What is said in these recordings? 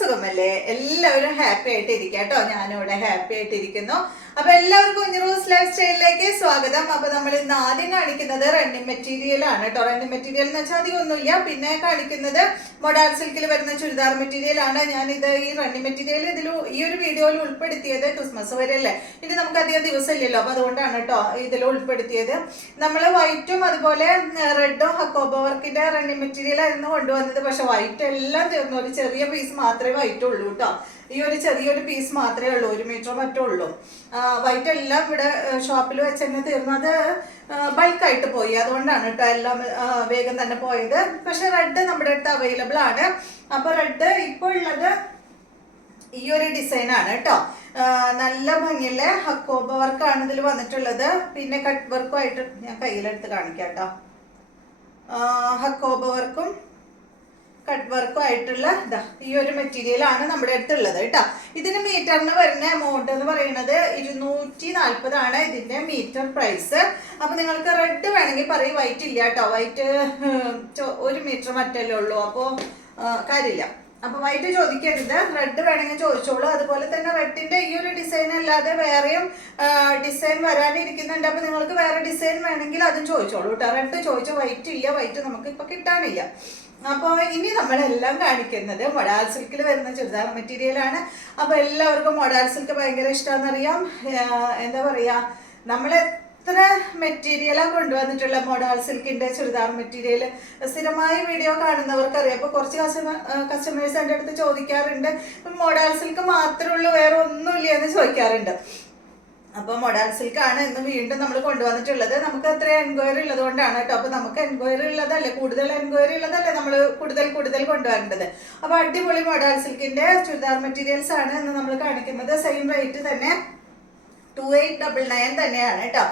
സുഖമല്ലേ? എല്ലാവരും ഹാപ്പി ആയിട്ട് ഇരിക്കാട്ടോ. ഞാനിവിടെ ഹാപ്പി ആയിട്ടിരിക്കുന്നു. അപ്പൊ എല്ലാവർക്കും കുഞ്ഞുറൂസ് ലൈഫ് സ്റ്റൈലിലേക്ക് സ്വാഗതം. അപ്പൊ നമ്മൾ ഇന്ന് ആദ്യം കാണിക്കുന്നത് റണ്ണിങ് മെറ്റീരിയൽ ആണ് കേട്ടോ. റണ്ണിങ് മെറ്റീരിയൽ എന്ന് വെച്ചാൽ അധികം ഒന്നുമില്ല. പിന്നെ കാണിക്കുന്നത് മൊഡാൾ സിൽക്കിൽ വരുന്ന ചുരിദാർ മെറ്റീരിയൽ ആണ്. ഞാനിത് ഈ റണ്ണിങ് മെറ്റീരിയൽ ഈ ഒരു വീഡിയോയിൽ ഉൾപ്പെടുത്തിയത് ക്രിസ്മസ് വരെ അല്ലേ, ഇനി നമുക്ക് അധികം ദിവസം ഇല്ലല്ലോ, അപ്പൊ അതുകൊണ്ടാണ് കേട്ടോ ഇതിൽ ഉൾപ്പെടുത്തിയത്. നമ്മൾ വൈറ്റും അതുപോലെ റെഡും ഹക്കോബ വർക്കിന്റെ റണ്ണിങ് മെറ്റീരിയൽ ആയിരുന്നു കൊണ്ടുവന്നത്. പക്ഷെ വൈറ്റ് എല്ലാം തീർന്നു. ഒരു ചെറിയ പീസ് മാത്രമേ വൈറ്റ് ഉള്ളൂ കേട്ടോ. ഈ ഒരു ചെറിയൊരു പീസ് മാത്രമേ ഉള്ളൂ, 1 മീറ്റർ മറ്റേ ഉള്ളൂ. വൈറ്റ് എല്ലാം ഇവിടെ ഷോപ്പിൽ വെച്ച് തന്നെ തീർന്നു. അത് ബൾക്കായിട്ട് പോയി, അതുകൊണ്ടാണ് കേട്ടോ എല്ലാം വേഗം തന്നെ പോയത്. പക്ഷെ റെഡ് നമ്മുടെ അടുത്ത് അവൈലബിൾ ആണ്. അപ്പൊ റെഡ് ഇപ്പോൾ ഉള്ളത് ഈ ഒരു ഡിസൈൻ ആണ് കേട്ടോ. നല്ല ഭംഗിയുള്ള ഹക്കോബ വർക്കാണ് ഇതിൽ വന്നിട്ടുള്ളത്. പിന്നെ കട്ട് വർക്കുമായിട്ട് ഞാൻ കയ്യിലെടുത്ത് കാണിക്കാം കേട്ടോ. ഹക്കോബ വർക്കും കട്ട് വർക്കും ആയിട്ടുള്ള ഈ ഒരു മെറ്റീരിയൽ ആണ് നമ്മുടെ അടുത്തുള്ളത് കേട്ടോ. ഇതിന് മീറ്ററിന് വരുന്ന എമൗണ്ട് എന്ന് പറയുന്നത് 240 ആണ് ഇതിന്റെ മീറ്റർ പ്രൈസ്. അപ്പൊ നിങ്ങൾക്ക് റെഡ് വേണമെങ്കിൽ പറയും, വൈറ്റ് ഇല്ല കേട്ടോ. വൈറ്റ് 1 മീറ്റർ മറ്റല്ലേ ഉള്ളൂ, അപ്പോ കാര്യമില്ല. അപ്പൊ വൈറ്റ് ചോദിക്കരുത്, റെഡ് വേണമെങ്കിൽ ചോദിച്ചോളൂ. അതുപോലെ തന്നെ റെഡിന്റെ ഈ ഒരു ഡിസൈൻ അല്ലാതെ വേറെയും ഡിസൈൻ വരാനിരിക്കുന്നുണ്ട്. അപ്പൊ നിങ്ങൾക്ക് വേറെ ഡിസൈൻ വേണമെങ്കിൽ അതും ചോദിച്ചോളൂ കേട്ടോ. റെഡ് ചോദിച്ചു, വൈറ്റ് ഇല്ല, വൈറ്റ് നമുക്ക് ഇപ്പൊ കിട്ടാനില്ല. അപ്പോൾ ഇനി നമ്മളെല്ലാം കാണിക്കുന്നത് മൊഡാൾ സിൽക്കിൽ വരുന്ന ചുരിദാർ മെറ്റീരിയൽ ആണ്. അപ്പൊ എല്ലാവർക്കും മൊഡാൾ സിൽക്ക് ഭയങ്കര ഇഷ്ടമാണെന്നറിയാം. എന്താ പറയാ, നമ്മൾ എത്ര മെറ്റീരിയലാണ് കൊണ്ടുവന്നിട്ടുള്ള മൊഡാൾ സിൽക്കിന്റെ ചുരിദാർ മെറ്റീരിയൽ. സ്ഥിരമായി വീഡിയോ കാണുന്നവർക്കറിയാം. അപ്പൊ കുറച്ച് കസ്റ്റമേഴ്സ് എൻ്റെ അടുത്ത് ചോദിക്കാറുണ്ട്, മൊഡാൾ സിൽക്ക് മാത്രമേ ഉള്ളൂ, വേറെ ഒന്നുമില്ല എന്ന് ചോദിക്കാറുണ്ട്. അപ്പൊ മൊഡാൾ സിൽക്ക് ആണ് ഇന്ന് വീണ്ടും നമ്മൾ കൊണ്ടുവന്നിട്ടുള്ളത്. നമുക്ക് അത്ര എൻക്വയറി ഉള്ളത് കൊണ്ടാണ് കേട്ടോ. അപ്പൊ നമുക്ക് എൻക്വയറി ഉള്ളതല്ലേ, കൂടുതൽ എൻക്വയറി ഉള്ളതല്ലേ നമ്മൾ കൂടുതൽ കൊണ്ടുവരേണ്ടത്. അപ്പൊ അടിപൊളി മൊഡാൾ സിൽക്കിന്റെ ചുരിദാർ മെറ്റീരിയൽസ് ആണ് ഇന്ന് നമ്മൾ കാണിക്കുന്നത്. സെയിം റേറ്റ് തന്നെ 2899 തന്നെയാണ് കേട്ടോ.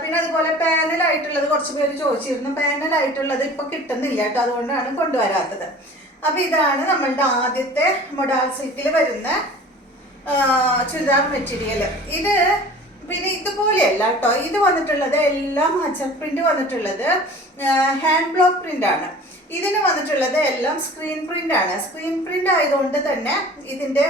പിന്നെ അതുപോലെ പാനൽ ആയിട്ടുള്ളത് കുറച്ച് പേര് ചോദിച്ചിരുന്നു. പാനൽ ആയിട്ടുള്ളത് ഇപ്പൊ കിട്ടുന്നില്ല കേട്ടോ, അതുകൊണ്ടാണ് കൊണ്ടുവരാത്തത്. അപ്പൊ ഇതാണ് നമ്മളുടെ ആദ്യത്തെ മൊഡാൾ സിൽക്കിൽ വരുന്ന ചുരിദാർ മെറ്റീരിയൽ. ഇത് പിന്നെ ഇതുപോലെയല്ല കേട്ടോ. ഇത് വന്നിട്ടുള്ളത് എല്ലാം അച്ചർ പ്രിന്റ് വന്നിട്ടുള്ളത് ഹാൻഡ് ബ്ലോക്ക് പ്രിന്റ് ആണ്. ഇതിന് വന്നിട്ടുള്ളത് എല്ലാം സ്ക്രീൻ പ്രിന്റ് ആണ്. സ്ക്രീൻ പ്രിന്റ് ആയതുകൊണ്ട് തന്നെ ഇതിന്റെ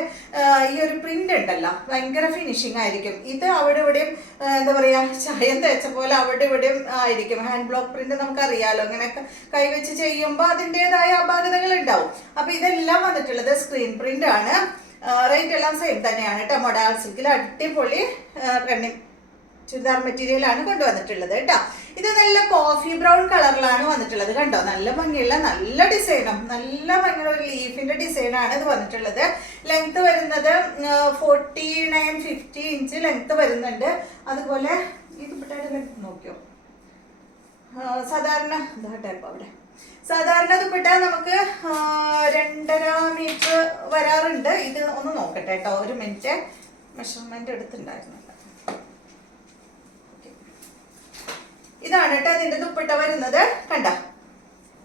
ഈ ഒരു പ്രിന്റ് ഉണ്ടല്ലോ ഭയങ്കര ഫിനിഷിംഗ് ആയിരിക്കും. ഇത് അവിടെ ഇവിടെയും എന്താ പറയാ, ചായം തേച്ച പോലെ അവിടെ ഇവിടെയും ആയിരിക്കും. ഹാൻഡ് ബ്ലോക്ക് പ്രിന്റ് നമുക്കറിയാലോ, ഇങ്ങനെ കൈവച്ച് ചെയ്യുമ്പോൾ അതിൻ്റെതായ അപാകതകൾ ഉണ്ടാവും. അപ്പൊ ഇതെല്ലാം വന്നിട്ടുള്ളത് സ്ക്രീൻ പ്രിന്റ് ആണ്. റേറ്റ് എല്ലാം സെയിം തന്നെയാണ് കേട്ടോ. മൊഡാൾ സിൽക്കിൽ അടിപൊളി റണ്ണിങ് ചുരിദാർ മെറ്റീരിയൽ ആണ് കൊണ്ടുവന്നിട്ടുള്ളത് കേട്ടോ. ഇത് നല്ല കോഫി ബ്രൗൺ കളറിലാണ് വന്നിട്ടുള്ളത് കണ്ടോ. നല്ല ഭംഗിയുള്ള നല്ല ഡിസൈനും നല്ല ഭംഗിയുള്ള ഒരു ലീഫിന്റെ ഡിസൈനാണ് ഇത് വന്നിട്ടുള്ളത്. ലെങ്ത് വരുന്നത് 49-50 ഇഞ്ച് ലെങ്ത് വരുന്നുണ്ട്. അതുപോലെ ഇത് ലെങ്ത് നോക്കിയോ, സാധാരണ അവിടെ സാധാരണ ദുപ്പട്ട നമുക്ക് 2.5 മീറ്റർ വരാറുണ്ട്. ഇത് ഒന്ന് നോക്കട്ടെ കേട്ടോ, 1 മിനിറ്റ് മെഷർമെന്റ് എടുത്തിട്ടുണ്ടായിരുന്നു. ഇതാണ് കേട്ടോ ഇതിന്റെ ദുപ്പട്ട വരുന്നത്. കണ്ട,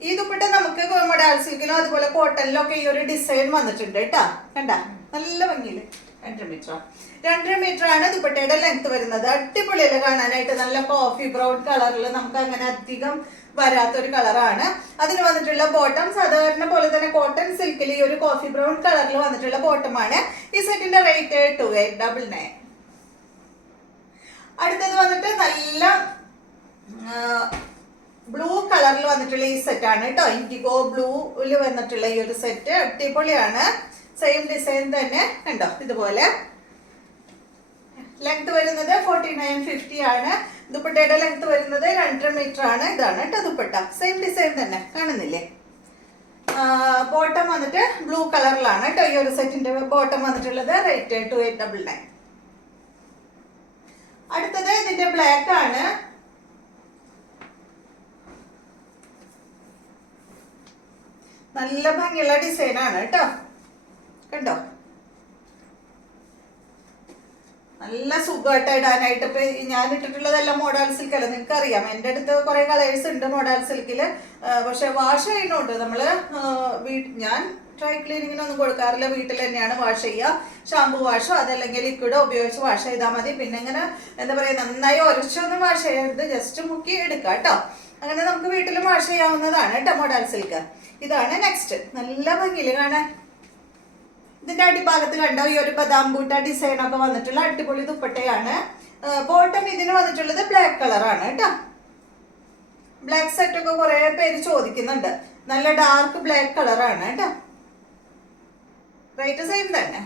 ഈ ദുപ്പട്ട നമുക്ക് മൊഡാൾ സിൽക്കിലോ അതുപോലെ കോട്ടണിലോ ഒക്കെ ഈ ഒരു ഡിസൈൻ വന്നിട്ടുണ്ട് കേട്ടോ. കണ്ട, നല്ല ഭംഗിയില് 2.5 മീറ്റർ ആണ് ദുപ്പട്ടയുടെ ലെങ്ത് വരുന്നത്. അടിപൊളിയല്ലേ കാണാനായിട്ട്. നല്ല കോഫി ബ്രൗൺ കളറിൽ നമുക്ക് അങ്ങനെ അധികം വരാത്തൊരു കളറാണ്. അതിന് വന്നിട്ടുള്ള ബോട്ടം സാധാരണ പോലെ തന്നെ കോട്ടൺ സിൽക്കിൽ ഈ ഒരു കോഫി ബ്രൗൺ കളറിൽ വന്നിട്ടുള്ള ബോട്ടമാണ്. ഈ സെറ്റിന്റെ റേറ്റ് 2899. അടുത്തത് വന്നിട്ട് നല്ല ബ്ലൂ കളറിൽ വന്നിട്ടുള്ള ഈ സെറ്റ് ആണ് കേട്ടോ. ഇൻഡിഗോ ബ്ലൂവിൽ വന്നിട്ടുള്ള ഈ ഒരു സെറ്റ് അടിപൊളിയാണ്. സെയിം ഡിസൈൻ തന്നെ കണ്ടോ. ഇതുപോലെ ലെങ്ത് വരുന്നത് 49-50 ആണ്. ദുപ്പട്ടയുടെ ലെങ്ത് വരുന്നത് 2.5 മീറ്റർ ആണ്. ഇതാണ് കേട്ടോ ദുപ്പട്ട. സെയിം ഡിസൈൻ തന്നെ കാണുന്നില്ലേ. ബോട്ടം വന്നിട്ട് ബ്ലൂ കളറിലാണ് കേട്ടോ. ഈ ഒരു സെറ്റിന്റെ ബോട്ടം വന്നിട്ടുള്ളത്. റേറ്റ് 2899. അടുത്തത് ഇതിന്റെ ബ്ലാക്ക് ആണ്. നല്ല ഭംഗിയുള്ള ഡിസൈൻ ആണ് കേട്ടോ. കണ്ടോ, നല്ല സുഖമായിട്ട് ഇടാനായിട്ട്. ഇപ്പൊ ഞാൻ ഇട്ടിട്ടുള്ളതെല്ലാം മൊഡാൾ സിൽക്ക് അല്ല, നിങ്ങൾക്ക് അറിയാം. എൻ്റെ അടുത്ത് കുറെ കളേഴ്സ് ഉണ്ട് മൊഡാൾ സിൽക്കില്. പക്ഷെ വാഷ് ചെയ്യുന്നുണ്ട് നമ്മള്. ഞാൻ ഡ്രൈ ക്ലീനിങ്ങിനൊന്നും കൊടുക്കാറില്ല, വീട്ടിൽ തന്നെയാണ് വാഷ് ചെയ്യുക. ഷാമ്പു വാഷോ അതല്ലെങ്കിൽ ലിക്വിഡോ ഉപയോഗിച്ച് വാഷ് ചെയ്താൽ മതി. പിന്നെ ഇങ്ങനെ എന്താ പറയാ, നന്നായി ഉരച്ചൊന്നും വാഷ് ചെയ്യരുത്, ജസ്റ്റ് മുക്കി എടുക്കാം കേട്ടോ. അങ്ങനെ നമുക്ക് വീട്ടിൽ വാഷ് ചെയ്യാവുന്നതാണ് കേട്ടോ മൊഡാൾ സിൽക്ക്. ഇതാണ് നെക്സ്റ്റ്. നല്ല ഭംഗിയില് കാണാൻ. ഇതിന്റെ അടിഭാഗത്ത് കണ്ടോ ഈ ഒരു ബദാം ബൂട്ട ഡിസൈൻ ഒക്കെ വന്നിട്ടുള്ള അടിപൊളി ദുപ്പട്ടയാണ്. ബോട്ടം ഇതിന് വന്നിട്ടുള്ളത് ബ്ലാക്ക് കളറാണ് കേട്ടോ. ബ്ലാക്ക് സെറ്റ് ഒക്കെ കുറെ പേര് ചോദിക്കുന്നുണ്ട്. നല്ല ഡാർക്ക് ബ്ലാക്ക് കളറാണ് കേട്ടോ. റേറ്റ് സെയിം തന്നെ.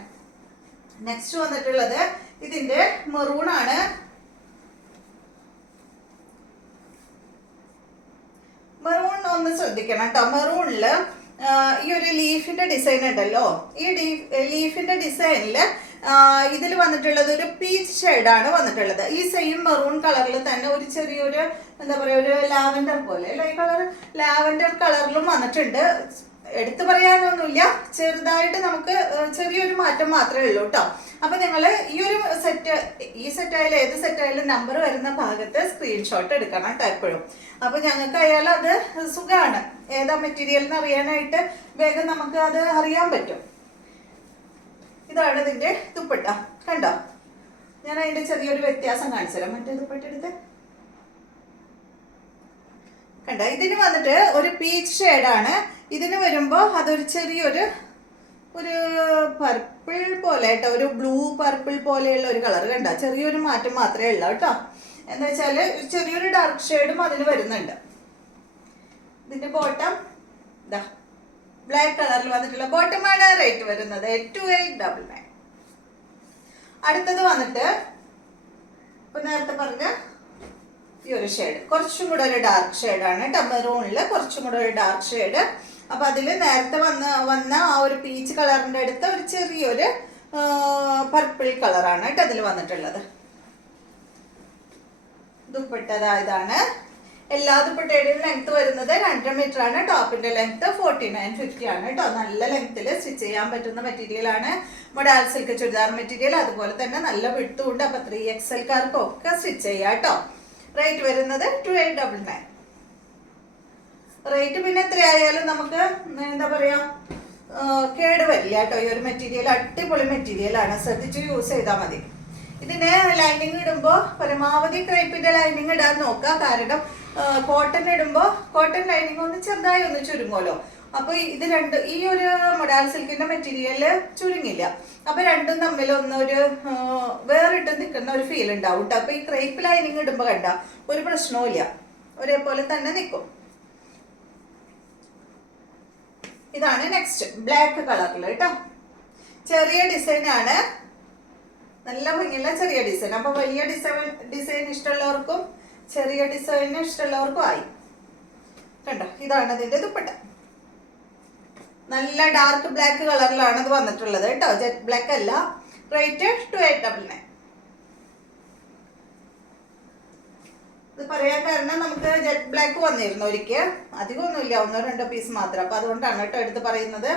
നെക്സ്റ്റ് വന്നിട്ടുള്ളത് ഇതിന്റെ മെറൂൺ ആണ്. മെറൂൺ ഒന്ന് ശ്രദ്ധിക്കണം കേട്ടോ. മെറൂണില് ഈ ഒരു ലീഫിന്റെ ഡിസൈൻ ഉണ്ടല്ലോ, ഈ ലീഫിന്റെ ഡിസൈനില് ഇതിൽ വന്നിട്ടുള്ളത് ഒരു പീച്ച് ഷെയ്ഡാണ് വന്നിട്ടുള്ളത്. ഈ സെയിം മെറൂൺ കളറിൽ തന്നെ ഒരു ചെറിയൊരു എന്താ പറയുക ഒരു ലാവൻഡർ പോലെ അല്ലെ ഈ കളർ ലാവൻഡർ കളറിലും വന്നിട്ടുണ്ട്. എടുത്തു പറയാനൊന്നുമില്ല, ചെറുതായിട്ട് നമുക്ക് ചെറിയൊരു മാറ്റം മാത്രമേ ഉള്ളൂ കേട്ടോ. അപ്പൊ നിങ്ങൾ ഈ ഒരു സെറ്റ്, ഈ സെറ്റായാലും ഏത് സെറ്റായാലും നമ്പർ വരുന്ന ഭാഗത്ത് സ്ക്രീൻഷോട്ട് എടുക്കണം കേട്ടോ എപ്പോഴും. അപ്പൊ ഞങ്ങൾക്ക് ആയാലും അത് സുഖമാണ്, ഏതാ മെറ്റീരിയൽ എന്ന് അറിയാനായിട്ട് വേഗം നമുക്ക് അത് അറിയാൻ പറ്റും. ഇതാണ് ഇതിന്റെ ദുപ്പട്ട കണ്ടോ. ഞാൻ അതിന്റെ ചെറിയൊരു വ്യത്യാസം കാണിച്ചു തരാം. മറ്റേ ദുപ്പട്ട എടുത്ത് കണ്ടോ. ഇതിന് വന്നിട്ട് ഒരു പീച്ച് ഷെയ്ഡാണ്. ഇതിന് വരുമ്പോൾ അതൊരു ചെറിയൊരു ഒരു പർപ്പിൾ പോലെ കേട്ടോ, ഒരു ബ്ലൂ പർപ്പിൾ പോലെയുള്ള ഒരു കളർ കണ്ടോ. ചെറിയൊരു മാറ്റം മാത്രമേ ഉള്ളൂ കേട്ടോ. എന്താ വെച്ചാല് ചെറിയൊരു ഡാർക്ക് ഷെയ്ഡും അതിന് വരുന്നുണ്ട്. ഇതിന്റെ ബോട്ടം ഇതാ ബ്ലാക്ക് കളറിൽ വന്നിട്ടുള്ള ബോട്ടമാണ്. റേറ്റ് വരുന്നത് 2899. അടുത്തത് വന്നിട്ട് ഇപ്പൊ നേരത്തെ പറഞ്ഞ ഈ ഒരു ഷെയ്ഡ് കുറച്ചും കൂടെ ഒരു ഡാർക്ക് ഷെയ്ഡാണ് കേട്ടോ. മെറൂണില് കുറച്ചും കൂടെ ഒരു ഡാർക്ക് ഷെയ്ഡ്. അപ്പൊ അതില് നേരത്തെ വന്ന ആ ഒരു പീച്ച് കളറിന്റെ അടുത്ത് ഒരു ചെറിയൊരു പർപ്പിൾ കളറാണ് കേട്ടോ അതിൽ വന്നിട്ടുള്ളത്. ദുപ്പട്ട ഇതാണ്. എല്ലാ ദുപ്പട്ടയുടെയും ലെങ്ത് വരുന്നത് 2.5 മീറ്റർ ആണ്. ടോപ്പിന്റെ ലെങ്ത് 4950 ആണ് കേട്ടോ. നല്ല ലെങ്ത്തിൽ സ്റ്റിച്ച് ചെയ്യാൻ പറ്റുന്ന മെറ്റീരിയൽ ആണ്. മൊഡാൽ സിൽക്ക് ചുരിദാർ മെറ്റീരിയൽ, അതുപോലെ തന്നെ നല്ല വിട്ടും ഉണ്ട്. അപ്പൊ 3XL-കാർക്കൊക്കെ സ്റ്റിച്ച് ചെയ്യാം കേട്ടോ. റേറ്റ് വരുന്നത് 2899. റേറ്റ് പിന്നെ എത്രയായാലും നമുക്ക് എന്താ പറയാ കേട് വരില്ല കേട്ടോ. ഈ ഒരു മെറ്റീരിയൽ അടിപൊളി മെറ്റീരിയൽ ആണ്, ശ്രദ്ധിച്ച് യൂസ് ചെയ്താൽ മതി. ഇതിന് ലൈനിങ് ഇടുമ്പോൾ പരമാവധി ക്രേപ്പിന്റെ ലൈനിങ് ഇടാൻ നോക്കുക. കാരണം കോട്ടൺ ഇടുമ്പോൾ കോട്ടൺ ലൈനിങ് ഒന്ന് ചെറുതായി ഒന്ന് ചുരുങ്ങുമല്ലോ. അപ്പൊ ഇത് ഈ ഒരു മൊഡാൽ സിൽക്കിന്റെ മെറ്റീരിയല് ചുരുങ്ങില്ല. അപ്പൊ രണ്ടും തമ്മിൽ ഒന്നൊരു വേറിട്ട് നിൽക്കുന്ന ഒരു ഫീൽ ഉണ്ടാവും കേട്ടോ. അപ്പൊ ഈ ക്രേപ്പ് ലൈനിങ് ഇടുമ്പോ കണ്ട ഒരു പ്രശ്നവും ഇല്ല, ഒരേപോലെ തന്നെ നിൽക്കും. ഇതാണ് നെക്സ്റ്റ് ബ്ലാക്ക് കളറിൽ കേട്ടോ. ചെറിയ ഡിസൈൻ ആണ്, നല്ല ഭംഗിയുള്ള ചെറിയ ഡിസൈൻ. അപ്പൊ വലിയ ഡിസൈൻ ഇഷ്ടമുള്ളവർക്കും ചെറിയ ഡിസൈൻ ഇഷ്ടമുള്ളവർക്കും ആയി കണ്ടോ. ഇതാണ് അതിന്റെ ദുപ്പട്ട. നല്ല ഡാർക്ക് ബ്ലാക്ക് കളറിലാണ് ഇത് വന്നിട്ടുള്ളത് കേട്ടോ, ജെറ്റ് ബ്ലാക്ക് അല്ല. റേറ്റ് 2899. ഇത് പറയാൻ കാരണം നമുക്ക് ജെറ്റ് ബ്ലാക്ക് വന്നിരുന്നു ഒരിക്കൽ, അധികമൊന്നുമില്ല, 1-2 പീസ് മാത്രം. അപ്പൊ അതുകൊണ്ടാണ് കേട്ടോ എടുത്ത് പറയുന്നത്.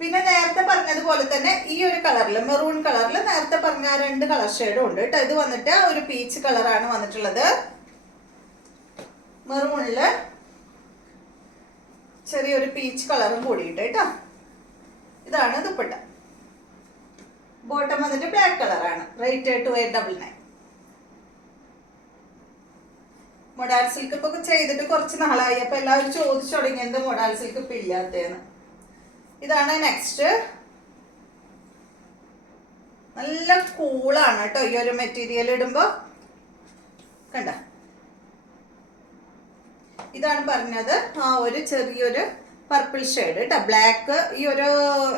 പിന്നെ നേരത്തെ പറഞ്ഞതുപോലെ തന്നെ ഈ ഒരു കളറിൽ മെറൂൺ കളറിൽ നേരത്തെ പറഞ്ഞ 2 കളർ ഷെയ്ഡും ഉണ്ട് കേട്ടോ. ഇത് വന്നിട്ട് ഒരു പീച്ച് കളറാണ് വന്നിട്ടുള്ളത്. മെറൂണില് ചെറിയൊരു പീച്ച് കളറും കൂടിയിട്ട് കേട്ടോ. ഇതാണ് ദുപ്പട്ട. ബോട്ടം വന്നിട്ട് ബ്ലാക്ക് കളറാണ്. റേറ്റ് 2899. മൊഡാൽ സിൽക്ക് ഇപ്പൊ ചെയ്തിട്ട് കുറച്ച് നാളായി. അപ്പൊ എല്ലാവരും ചോദിച്ചു തുടങ്ങി എന്ത് മൊഡാൽ സിൽക്ക് ഇപ്പൊ ഇല്ലാത്തതെന്ന്. ഇതാണ് നെക്സ്റ്റ്. നല്ല കൂളാണ് കേട്ടോ ഈ ഒരു മെറ്റീരിയൽ ഇടുമ്പോ കണ്ട. ഇതാണ് പറഞ്ഞത് ആ ഒരു ചെറിയൊരു പർപ്പിൾ ഷെയ്ഡ് കേട്ടോ. ബ്ലാക്ക് ഈ ഒരു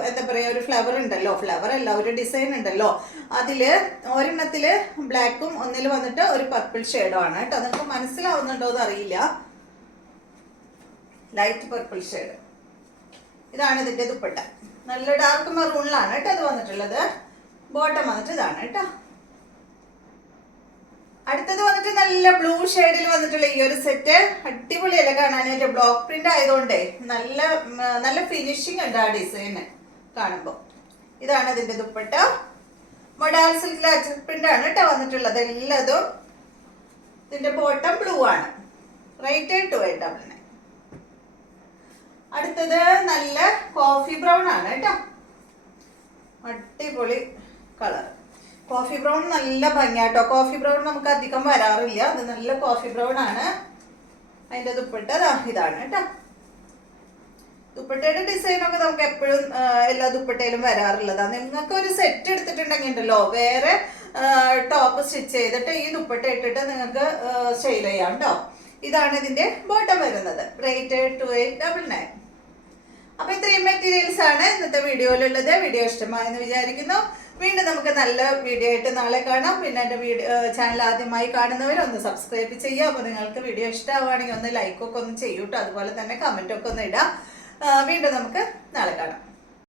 എന്താ പറയാ ഒരു ഫ്ലവർ ഉണ്ടല്ലോ, ഫ്ലവർ അല്ല ഒരു ഡിസൈൻ ഉണ്ടല്ലോ, അതില് ഒരെണ്ണത്തില് ബ്ലാക്കും ഒന്നിൽ വന്നിട്ട് ഒരു പർപ്പിൾ ഷെയ്ഡും ആണ് കേട്ടോ. നിങ്ങൾക്ക് മനസ്സിലാവുന്നുണ്ടോ എന്ന് അറിയില്ല. Light purple shade. ഇതാണ് ഇതിന്റെ ദുപ്പട്ട. നല്ല ഡാർക്ക് മെറൂണിലാണ് കേട്ടോ അത് വന്നിട്ടുള്ളത്. ബോട്ടം വന്നിട്ട് ഇതാണ് കേട്ടോ. അടുത്തത് വന്നിട്ട് നല്ല ബ്ലൂ ഷെയ്ഡിൽ വന്നിട്ടുള്ള ഈ ഒരു സെറ്റ് അടിപൊളിയല്ല കാണാനായിട്ട്. ബ്ലോക്ക് പ്രിന്റ് ആയതുകൊണ്ടേ നല്ല ഫിനിഷിംഗ് ഉണ്ട് ആ ഡിസൈന് കാണുമ്പോൾ. ഇതാണ് ഇതിന്റെ ദുപ്പട്ട. മൊഡാൽ സിൽക്കിൽ അച്ചർ പ്രിന്റ് ആണ് കേട്ടോ വന്നിട്ടുള്ളത് എല്ലാതും. ഇതിന്റെ ബോട്ടം ബ്ലൂ ആണ്. റേറ്റ് 2899. അടുത്തത് നല്ല കോഫി ബ്രൗൺ ആണ് കേട്ടോ. അടിപൊളി കളർ കോഫി ബ്രൗൺ. നല്ല ഭംഗിയാട്ടോ. കോഫി ബ്രൗൺ നമുക്ക് അധികം വരാറില്ല. അത് നല്ല കോഫി ബ്രൗൺ ആണ്. അതിന്റെ ദുപ്പട്ട ഇതാണ് കേട്ടോ. ദുപ്പട്ടയുടെ ഡിസൈൻ ഒക്കെ നമുക്ക് എപ്പോഴും എല്ലാ ദുപ്പട്ടയിലും വരാറുള്ളതാണ്. നിങ്ങൾക്ക് ഒരു സെറ്റ് എടുത്തിട്ടുണ്ടെങ്കിൽ ഉണ്ടല്ലോ, വേറെ ടോപ്പ് സ്റ്റിച്ച് ചെയ്തിട്ട് ഈ ദുപ്പട്ട ഇട്ടിട്ട് നിങ്ങൾക്ക് സ്റ്റൈൽ ചെയ്യാം കേട്ടോ. ഇതാണ് ഇതിന്റെ ബോട്ടം വരുന്നത്. റേറ്റ് 2899. അപ്പൊ ഇത്രയും മെറ്റീരിയൽസ് ആണ് ഇന്നത്തെ വീഡിയോയിലുള്ളത്. വീഡിയോ ഇഷ്ടമായെന്ന് വിചാരിക്കുന്നു. വീണ്ടും നമുക്ക് നല്ല വീഡിയോ ആയിട്ട് നാളെ കാണാം. പിന്നെ എൻ്റെ ചാനൽ ആദ്യമായി കാണുന്നവർ ഒന്ന് സബ്സ്ക്രൈബ് ചെയ്യുക. അപ്പോൾ നിങ്ങൾക്ക് വീഡിയോ ഇഷ്ടമാവുകയാണെങ്കിൽ ഒന്ന് ലൈക്കൊക്കെ ഒന്ന് ചെയ്യൂട്ടോ. അതുപോലെ തന്നെ കമൻറ്റൊക്കെ ഒന്ന് ഇടാം. വീണ്ടും നമുക്ക് നാളെ കാണാം.